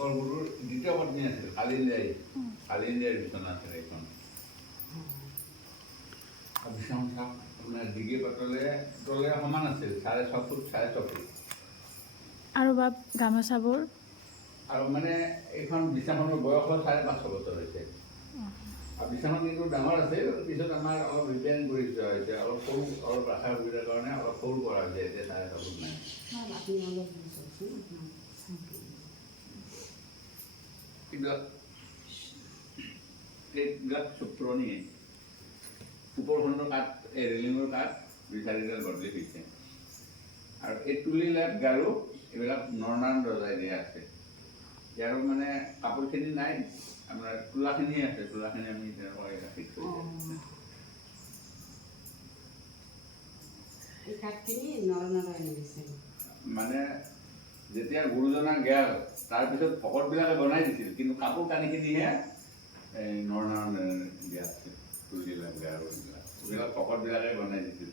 বৰগুৰুৰ দ্বিতীয় পত্নী আছিল কালিন্দাই বিচনা আছিল এইখন বিচনা চাপ আপোনাৰ ডিগি পাতলে তলে সমান আছিল 6.5 ফুট 6.5 ফুট আৰু বাপ গামোচাবোৰ আৰু মানে এইখন বিছনাখনৰ বয়স হ'ল 5.5 বছৰ হৈছে আৰু বিছনাখন কিন্তু ডাঙৰ আছিল পিছত আমাৰ অলপ ৰিপেয়াৰিং কৰি যোৱা হৈছে অলপ সৰু অলপ ৰাখাৰ সুবিধাৰ কাৰণে অলপ সৰু কৰা হৈছে এতিয়া 6.5 ফুট নাই কিন্তু এইবিলাক চব পুৰণিয়ে ওপৰখনৰ কাঠ এই ৰেলিঙৰ কাঠ 2-4ডাল বদলি হৈছে আৰু এই তুলি লাইট গাৰু এইবিলাক নৰ্নান ৰজাই দিয়া আছে ইয়াৰো মানে কাপোৰখিনি নাই আপোনাৰ তোলাখিনি আছে তোলাখিনি আমি তেনেকৈ ৰাখি থৈ মানে যেতিয়া গুৰুজনা গেল তাৰপিছত ভকতবিলাকে বনাই দিছিল কিন্তু কাপোৰ কানিখিনিহে নৰ্নান দিয়া আছে তুলি লাইট গাৰু এইবিলাক ভকতবিলাকে বনাই দিছিল